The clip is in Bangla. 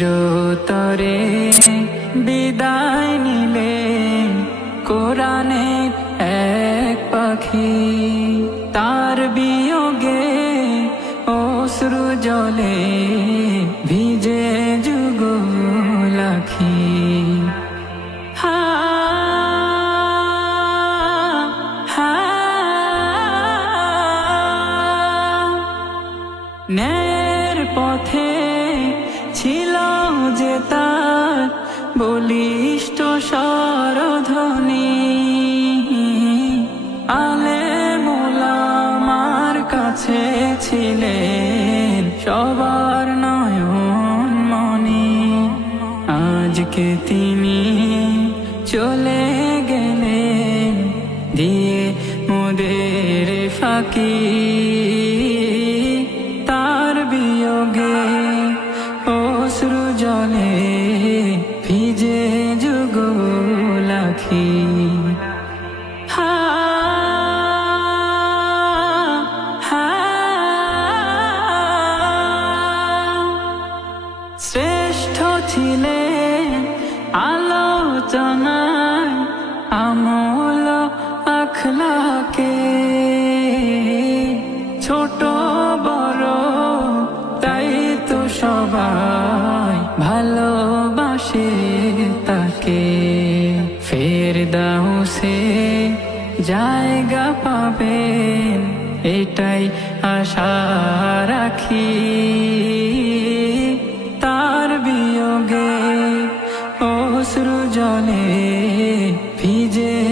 চিরতরে বিদায় নিলে কোরআনে এক পাখি, তার বিয়োগে অশ্রু জলে ভিজে যুগ লাখি ন্যায়ের পথে ছিল যে তার বলিষ্ঠ সরধ্বনি আলে মোলামার কাছে ছিলেন সবার নয়ন মনি আজকে তিনি চলে গেলেন দিয়ে মোদের ফাঁকি। হা। শ্রেষ্ঠ ছিলেন আলোচনায় আমল আখলাকে। ছোট বড় তাই তো সবাই ভালোবাসে তাকে। ফের দাও সে জায়গা পাবেন এটাই আশা রাখি।